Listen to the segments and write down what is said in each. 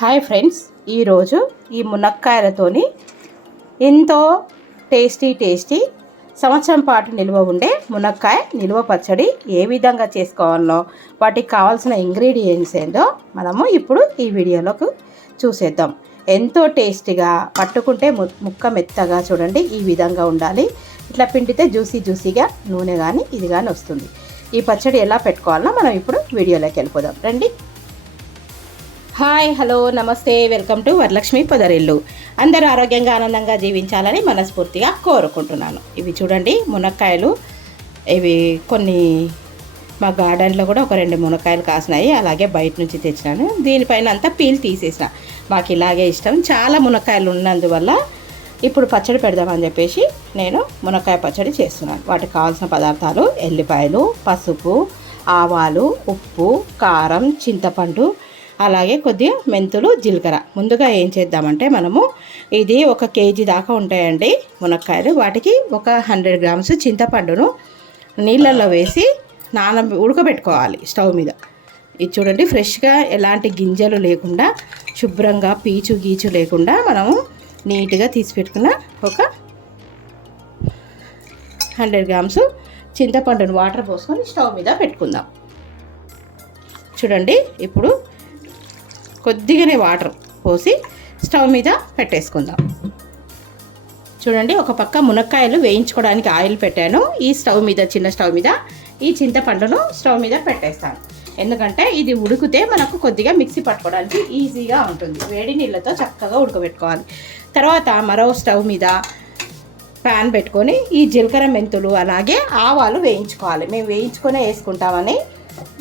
Hi friends, ఈరోజు ఈ మునక్కాయలతోని ఎంతో టేస్టీ సంవత్సరం పాటు నిల్వ ఉండే మునక్కాయ నిల్వ పచ్చడి ఏ విధంగా చేసుకోవాలో వాటికి కావాల్సిన ఇంగ్రీడియంట్స్ ఏందో మనము ఇప్పుడు ఈ వీడియోలోకి చూసేద్దాం. ఎంతో టేస్టీగా పట్టుకుంటే ముక్క మెత్తగా చూడండి ఈ విధంగా ఉండాలి. ఇట్లా పిండితే జ్యూసీగా నూనె కానీ ఇది కానీ వస్తుంది. ఈ పచ్చడి ఎలా పెట్టుకోవాలో మనం ఇప్పుడు వీడియోలోకి వెళ్ళిపోదాం రండి. హాయ్, హలో, నమస్తే, వెల్కమ్ టు వరలక్ష్మి పొదరిల్లు. అందరూ ఆరోగ్యంగా ఆనందంగా జీవించాలని మనస్ఫూర్తిగా కోరుకుంటున్నాను. ఇవి చూడండి మునక్కాయలు. ఇవి కొన్ని మా గార్డెన్లో కూడా ఒక 2 మునక్కాయలు కాసినాయి. అలాగే బయట నుంచి తెచ్చినాను. దీనిపైన అంతా పీల్ తీసేసిన. మాకు ఇలాగే ఇష్టం. చాలా మునక్కాయలు ఉన్నందువల్ల ఇప్పుడు పచ్చడి పెడదామని చెప్పేసి నేను మునక్కాయ పచ్చడి చేస్తున్నాను. వాటికి కావాల్సిన పదార్థాలు: ఎల్లిపాయలు, పసుపు, ఆవాలు, ఉప్పు, కారం, చింతపండు, అలాగే కొద్దిగా మెంతులు, జీలకర్ర. ముందుగా ఏం చేద్దామంటే మనము ఇది 1 కేజీ దాకా ఉంటాయండి మునక్కాయలు. వాటికి ఒక 100 గ్రామ్స్ చింతపండును నీళ్ళల్లో వేసి ఉడకబెట్టుకోవాలి స్టవ్ మీద. ఇది చూడండి ఫ్రెష్గా ఎలాంటి గింజలు లేకుండా శుభ్రంగా పీచు గీచు లేకుండా మనము నీట్గా తీసి పెట్టుకున్న ఒక 100 గ్రామ్స్ చింతపండును వాటర్ పోసుకొని స్టవ్ మీద పెట్టుకుందాం. చూడండి ఇప్పుడు కొద్దిగానే వాటర్ పోసి స్టవ్ మీద పెట్టేసుకుందాం. చూడండి ఒక పక్క మునక్కాయలు వేయించుకోవడానికి ఆయిల్ పెట్టాను. ఈ స్టవ్ మీద, చిన్న స్టవ్ మీద ఈ చింతపండును స్టవ్ మీద పెట్టేస్తాను. ఎందుకంటే ఇది ఉడికితే మనకు కొద్దిగా మిక్సీ పట్టుకోవడానికి ఈజీగా ఉంటుంది. వేడి నీళ్ళతో చక్కగా ఉడకబెట్టుకోవాలి. తర్వాత మరో స్టవ్ మీద ప్యాన్ పెట్టుకొని ఈ జీలకర్ర, మెంతులు అలాగే ఆవాలు వేయించుకోవాలి. మేము వేయించుకొనే వేసుకుంటామని,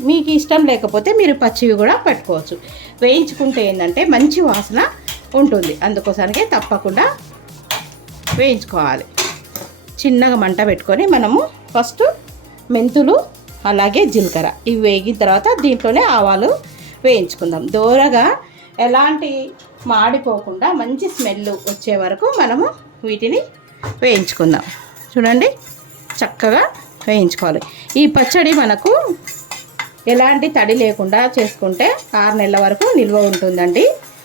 మీకు ఇష్టం లేకపోతే మీరు పచ్చివి కూడా పెట్టుకోవచ్చు. వేయించుకుంటే ఏంటంటే మంచి వాసన ఉంటుంది. అందుకోసానికే తప్పకుండా వేయించుకోవాలి. చిన్నగా మంట పెట్టుకొని మనము ఫస్ట్ మెంతులు అలాగే జీలకర్ర ఇవి వేగిన తర్వాత దీంట్లోనే ఆవాలు వేయించుకుందాం. దూరగా ఎలాంటి మాడిపోకుండా మంచి స్మెల్ వచ్చే వరకు మనము వీటిని వేయించుకుందాం. చూడండి చక్కగా వేయించుకోవాలి. ఈ పచ్చడి మనకు ఎలాంటి తడి లేకుండా చేసుకుంటే 6 నెలల వరకు నిల్వ ఉంటుందండి.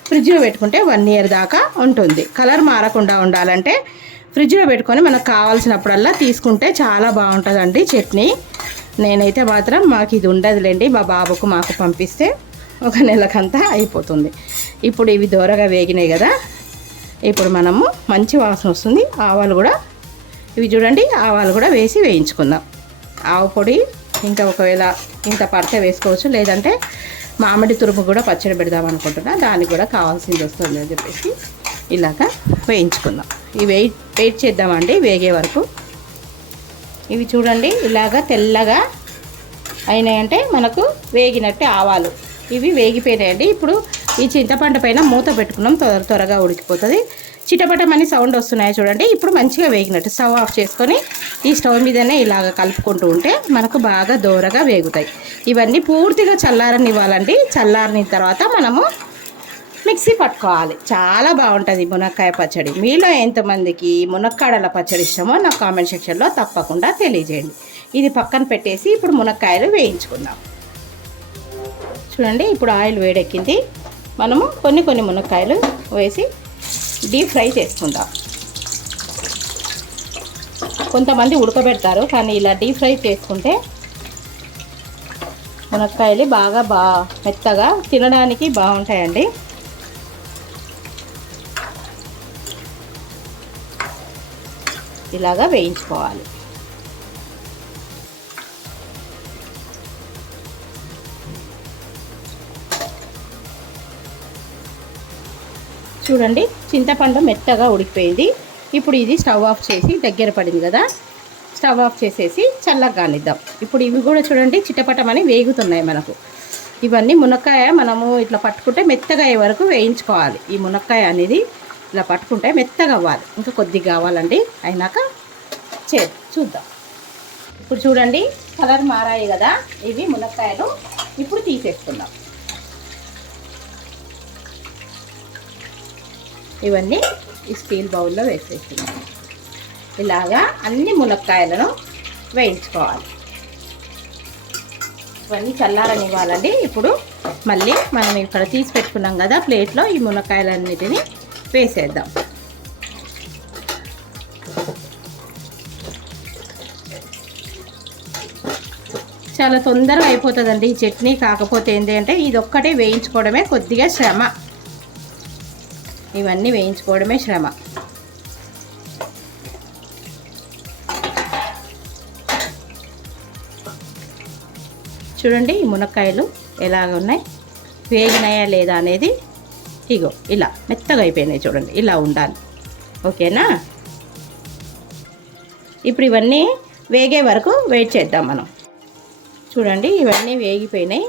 ఫ్రిడ్జ్లో పెట్టుకుంటే 1 ఇయర్ దాకా ఉంటుంది. కలర్ మారకుండా ఉండాలంటే ఫ్రిడ్జ్లో పెట్టుకొని మనకు కావాల్సినప్పుడల్లా తీసుకుంటే చాలా బాగుంటుందండి చట్నీ. నేనైతే మాత్రం మాకు ఇది ఉండదులేండి, మా బాబుకు మాకు పంపిస్తే 1 నెలకంతా అయిపోతుంది. ఇప్పుడు ఇవి దూరగా వేగినాయి కదా, ఇప్పుడు మనము మంచి వాసన వస్తుంది. ఆవాలు కూడా ఇవి చూడండి, ఆవాలు కూడా వేసి వేయించుకుందాం. ఆవు పొడి ఇంకా ఒకవేళ ఇంత పడితే వేసుకోవచ్చు, లేదంటే మామిడి తురుము కూడా పచ్చడి పెడదాం అనుకుంటున్నా, దానికి కూడా కావాల్సింది వస్తుంది అని చెప్పేసి ఇలాగా వేయించుకుందాం. ఇవి వెయిట్ చేద్దామండి వేగే వరకు. ఇవి చూడండి ఇలాగా తెల్లగా అయినాయంటే మనకు వేగినట్టే ఆవాలు. ఇవి వేగిపోయినాయండి. ఇప్పుడు ఈ చింతపండు పైన మూత పెట్టుకున్నాం, త్వరగా ఉడికిపోతుంది. చిటపటమని సౌండ్ వస్తున్నాయి చూడండి. ఇప్పుడు మంచిగా వేగినట్టు స్టవ్ ఆఫ్ చేసుకొని ఈ స్టవ్ మీదనే ఇలాగ కలుపుకుంటూ ఉంటే మనకు బాగా దోరగా వేగుతాయి. ఇవన్నీ పూర్తిగా చల్లారనివ్వాలండి. చల్లారిన తర్వాత మనము మిక్సీ పట్టుకోవాలి. చాలా బాగుంటుంది మునక్కాయ పచ్చడి. మీలో ఎంతమందికి మునక్కాడల పచ్చడి ఇష్టమో నాకు కామెంట్ సెక్షన్లో తప్పకుండా తెలియజేయండి. ఇది పక్కన పెట్టేసి ఇప్పుడు మునక్కాయలు వేయించుకుందాం. చూడండి ఇప్పుడు ఆయిల్ వేడెక్కింది. మనము కొన్ని మునక్కాయలు వేసి డీప్ ఫ్రై చేసుకుందాం. కొంతమంది ఉడకబెడతారు, కానీ ఇలా డీప్ ఫ్రై చేసుకుంటే మునక్కాయలు బాగా మెత్తగా తినడానికి బాగుంటాయండి. ఇలాగా వేయించుకోవాలి. చూడండి చింతపండు మెత్తగా ఉడికిపోయింది. ఇప్పుడు ఇది స్టవ్ ఆఫ్ చేసి, దగ్గర పడింది కదా, స్టవ్ ఆఫ్ చేసేసి చల్లగా కానిద్దాం. ఇప్పుడు ఇవి కూడా చూడండి చిటపటమని వేగుతున్నాయి మనకు. ఇవన్నీ మునక్కాయ మనము ఇట్లా పట్టుకుంటే మెత్తగా అయ్యే వరకు వేయించుకోవాలి. ఈ మునక్కాయ అనేది ఇలా పట్టుకుంటే మెత్తగా అవ్వాలి. ఇంకా కొద్దిగా కావాలండి, అయినాక చూద్దాం. ఇప్పుడు చూడండి కలర్ మారాయి కదా ఇవి మునక్కాయలు. ఇప్పుడు తీసేసుకుందాం. ఇవన్నీ ఈ స్టీల్ బౌల్లో వేసేస్తున్నాం. ఇలాగా అన్ని మునక్కాయలను వేయించుకోవాలి. ఇవన్నీ చల్లారనివ్వాలండి. ఇప్పుడు మళ్ళీ మనం ఇక్కడ తీసి పెట్టుకున్నాం కదా ప్లేట్లో, ఈ మునక్కాయలన్నిటిని వేసేద్దాం. చాలా తొందరగా అయిపోతుందండి ఈ చట్నీ. కాకపోతే ఏంటంటే ఇది ఒక్కటే వేయించుకోవడమే కొద్దిగా శ్రమ. ఇవన్నీ వేయించుకోవడమే శ్రమ. చూడండి ఈ మునక్కాయలు ఎలాగ ఉన్నాయి, వేగినాయా లేదా అనేది. ఇగో ఇలా మెత్తగా అయిపోయినాయి చూడండి, ఇలా ఉండాలి. ఓకేనా? ఇప్పుడు ఇవన్నీ వేగే వరకు వెయిట్ చేద్దాం మనం. చూడండి ఇవన్నీ వేగిపోయినాయి,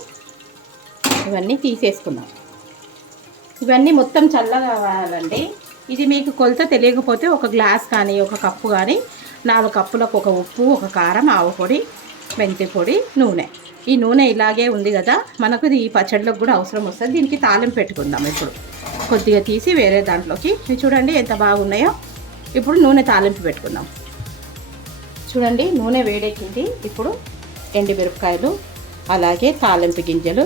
ఇవన్నీ తీసేసుకుందాం. ఇవన్నీ మొత్తం చల్లగా కావాలండి. ఇది మీకు కొలత తెలియకపోతే ఒక గ్లాస్ కానీ ఒక కప్పు కానీ 4 కప్పులకు ఒక ఉప్పు, ఒక కారం, ఆవు పొడి, మెంతి పొడి, నూనె. ఈ నూనె ఇలాగే ఉంది కదా, మనకు ఈ పచ్చడిలోకి కూడా అవసరం వస్తుంది. దీనికి తాలింపు పెట్టుకుందాం. ఇప్పుడు కొద్దిగా తీసి వేరే దాంట్లోకి, చూడండి ఎంత బాగున్నాయో. ఇప్పుడు నూనె తాలింపు పెట్టుకుందాం. చూడండి నూనె వేడెక్కింది. ఇప్పుడు ఎండుమిరపకాయలు, అలాగే తాలింపు గింజలు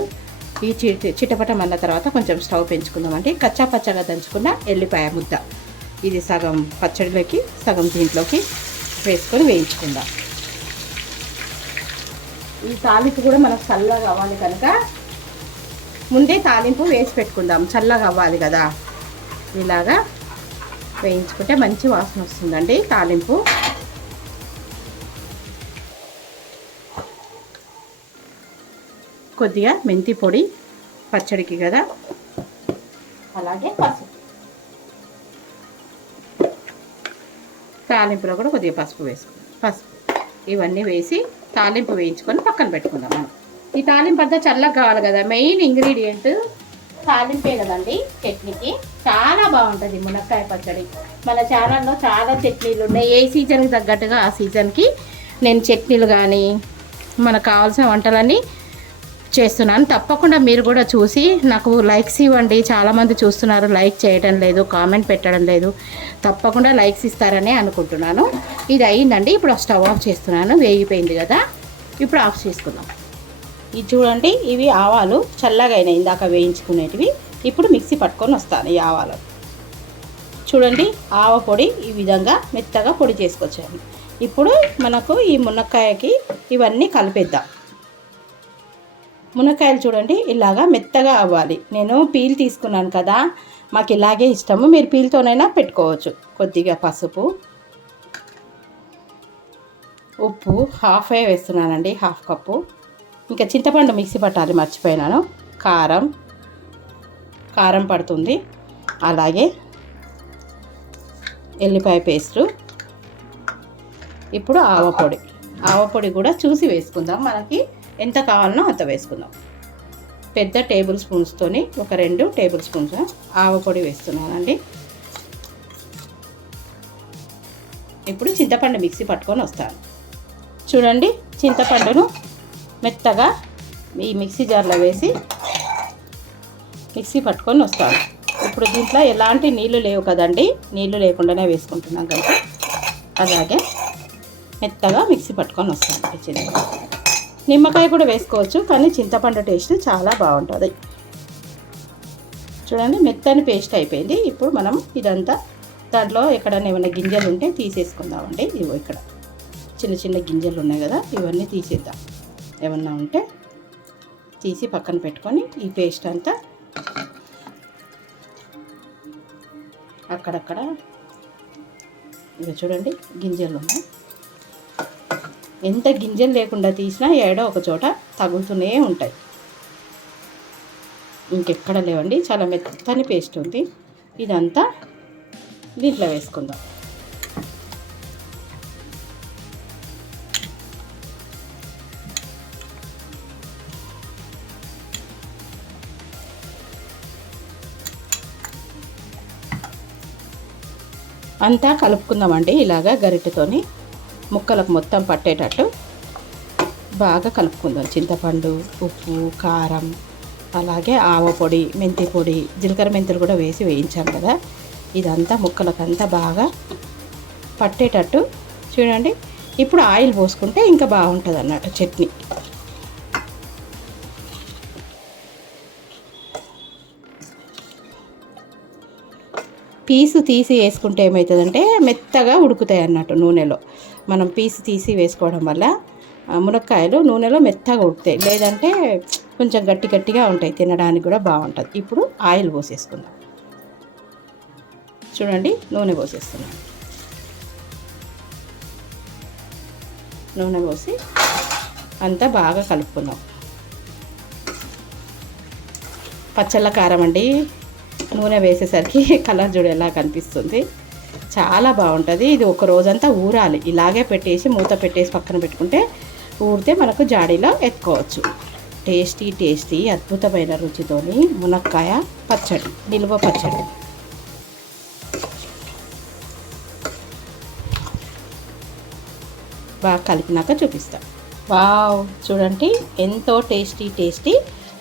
ఈ చిటపటం అన్న తర్వాత కొంచెం స్టవ్ పెంచుకుందామండి. కచ్చా పచ్చగా దంచుకున్న ఎల్లిపాయ ముద్ద, ఇది సగం పచ్చడిలోకి సగం దీంట్లోకి వేసుకొని వేయించుకుందాం. ఈ తాలింపు కూడా మనకు చల్లగా అవ్వాలి కనుక ముందే తాలింపు వేసి పెట్టుకుందాం. చల్లగా అవ్వాలి కదా, ఇలాగా వేయించుకుంటే మంచి వాసన వస్తుందండి తాలింపు. కొద్దిగా మెంతి పొడి పచ్చడికి కదా, అలాగే పసుపు. తాలింపులో కూడా కొద్దిగా పసుపు వేసుకుందాం. పసుపు ఇవన్నీ వేసి తాలింపు వేయించుకొని పక్కన పెట్టుకుందాం మనం. ఈ తాలింపు అంతా చల్లగా కావాలి కదా, మెయిన్ ఇంగ్రీడియంట్ తాలింపే కదండి చట్నీకి. చాలా బాగుంటుంది మునక్కాయ పచ్చడి. మన ఛానల్లో చాలా చట్నీలు ఉన్నాయి. ఏ సీజన్కి తగ్గట్టుగా ఆ సీజన్కి నేను చట్నీలు కానీ మనకు కావాల్సిన వంటలన్నీ చేస్తున్నాను. తప్పకుండా మీరు కూడా చూసి నాకు లైక్స్ ఇవ్వండి. చాలామంది చూస్తున్నారు, లైక్ చేయడం లేదు, కామెంట్ పెట్టడం లేదు. తప్పకుండా లైక్స్ ఇస్తారని అనుకుంటున్నాను. ఇది అయ్యిందండి. ఇప్పుడు స్టవ్ ఆఫ్ చేస్తున్నాను. వేగిపోయింది కదా, ఇప్పుడు ఆఫ్ చేసుకుందాం. ఇది చూడండి, ఇవి ఆవాలు చల్లగా అయినాయి ఇందాక వేయించుకునేటివి. ఇప్పుడు మిక్సీ పట్టుకొని వస్తాను ఈ ఆవాలు. చూడండి ఆవ పొడి ఈ విధంగా మెత్తగా పొడి చేసుకొచ్చాను. ఇప్పుడు మనకు ఈ మునక్కాయకి ఇవన్నీ కలిపేద్దాం. మునక్కాయలు చూడండి ఇలాగా మెత్తగా అవ్వాలి. నేను పీల్ తీసుకున్నాను కదా, మాకు ఇలాగే ఇష్టము. మీరు పీల్తోనైనా పెట్టుకోవచ్చు. కొద్దిగా పసుపు, ఉప్పు హాఫే వేస్తున్నానండి, హాఫ్ కప్పు. ఇంకా చింతపండు మిక్సీ పట్టాలి, మర్చిపోయినాను. కారం పడుతుంది, అలాగే ఎల్లిపాయ పేస్టు. ఇప్పుడు ఆవ పొడి కూడా చూసి వేసుకుందాం. మనకి ఎంత కావాలనో అంత వేసుకుందాం. పెద్ద టేబుల్ స్పూన్స్తోని ఒక 2 టేబుల్ స్పూన్స్ ఆవ పొడి వేస్తున్నానండి. ఇప్పుడు చింతపండు మిక్సీ పట్టుకొని వస్తాను. చూడండి చింతపండును మెత్తగా ఈ మిక్సీ జార్లో వేసి మిక్సీ పట్టుకొని వస్తాను. ఇప్పుడు దీంట్లో ఎలాంటి నీళ్ళు లేవు కదండి, నీళ్ళు లేకుండానే వేసుకుంటున్నాం కదా. అలాగే మెత్తగా మిక్సీ పట్టుకొని వస్తాను. చింతపండు, నిమ్మకాయ కూడా వేసుకోవచ్చు, కానీ చింతపండు టేస్ట్ చాలా బాగుంటుంది. చూడండి మెత్తని పేస్ట్ అయిపోయింది. ఇప్పుడు మనం ఇదంతా దాంట్లో ఎక్కడైనా ఏమైనా గింజలు ఉంటే తీసేసుకుందామండి. ఇవో ఇక్కడ చిన్న చిన్న గింజలు ఉన్నాయి కదా, ఇవన్నీ తీసేద్దాం. ఏమన్నా ఉంటే తీసి పక్కన పెట్టుకొని ఈ పేస్ట్ అంతా అక్కడక్కడ ఇవి చూడండి గింజలు ఉన్నాయి. ఎంత గింజలు లేకుండా తీసినా ఏడో ఒక చోట తగులుతూనే ఉంటాయి. ఇంకెక్కడ లేవండి, చాలా మెత్తని పేస్ట్ ఉంది. ఇదంతా దీంట్లో వేసుకుందాం. అంతా కలుపుకుందామండి. ఇలాగా గరిటెతోని ముక్కలకు మొత్తం పట్టేటట్టు బాగా కలుపుకుందాం. చింతపండు, ఉప్పు, కారం, అలాగే ఆవ పొడి, మెంతి పొడి, జీలకర్ర మెంతులు కూడా వేసి వేయించాం కదా. ఇదంతా ముక్కలకంతా బాగా పట్టేటట్టు చూడండి. ఇప్పుడు ఆయిల్ పోసుకుంటే ఇంకా బాగుంటుంది అన్నట్టు చట్నీ. పీసు తీసి వేసుకుంటే ఏమవుతుందంటే మెత్తగా ఉడుకుతాయి అన్నట్టు నూనెలో. మనం పీసు తీసి వేసుకోవడం వల్ల మునక్కాయలు నూనెలో మెత్తగా ఉడుకుతాయి, లేదంటే కొంచెం గట్టి గట్టిగా ఉంటాయి, తినడానికి కూడా బాగుంటుంది. ఇప్పుడు ఆయిల్ పోసేసుకుందాం. చూడండి, నూనె పోసేస్తున్నాం. నూనె పోసి అంతా బాగా కలుపుకుందాం. పచ్చళ్ళ కారం అండి, నూనె వేసేసరికి కలర్ చూడు ఎలా కనిపిస్తుంది, చాలా బాగుంటుంది. ఇది ఒక రోజంతా ఊరాలి. ఇలాగే పెట్టేసి మూత పెట్టేసి పక్కన పెట్టుకుంటే ఊరితే మనకు జాడీలో ఎత్తుకోవచ్చు. టేస్టీ టేస్టీ అద్భుతమైన రుచితోని మునక్కాయ పచ్చడి, నిల్వ పచ్చడి. బాగా కలిపినాక చూపిస్తాం. వావ్, చూడండి ఎంతో టేస్టీ టేస్టీ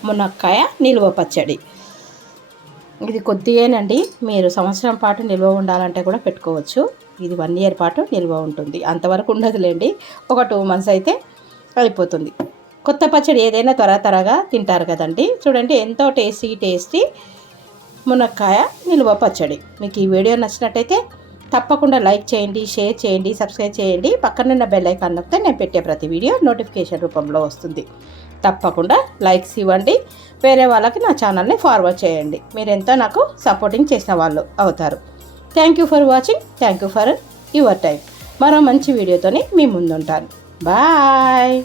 మునక్కాయ నిల్వ పచ్చడి. ఇది కొద్దిగానండి, మీరు సంవత్సరం పాటు నిల్వ ఉండాలంటే కూడా పెట్టుకోవచ్చు. ఇది 1 year పాటు నిల్వ ఉంటుంది, అంతవరకు ఉండదులేండి. ఒక 2 months అయితే అయిపోతుంది. కొత్త పచ్చడి ఏదైనా త్వరగా తింటారు కదండి. చూడండి ఎంతో టేస్టీ టేస్టీ మునక్కాయ నిల్వ పచ్చడి. మీకు ఈ వీడియో నచ్చినట్టయితే తప్పకుండా లైక్ చేయండి, షేర్ చేయండి, సబ్స్క్రైబ్ చేయండి. పక్కనున్న బెల్ ఐకాన్ నొక్కితే నేను పెట్టే ప్రతి వీడియో నోటిఫికేషన్ రూపంలో వస్తుంది. తప్పకుండా లైక్స్ ఇవ్వండి, వేరే వాళ్ళకి నా ఛానల్ని ఫార్వర్డ్ చేయండి. మీరెంతో నాకు సపోర్టింగ్ చేసిన వాళ్ళు అవుతారు. Thank you for watching, thank you for your time. మరో మంచి వీడియోతోని మీ ముందుంటాను. బాయ్.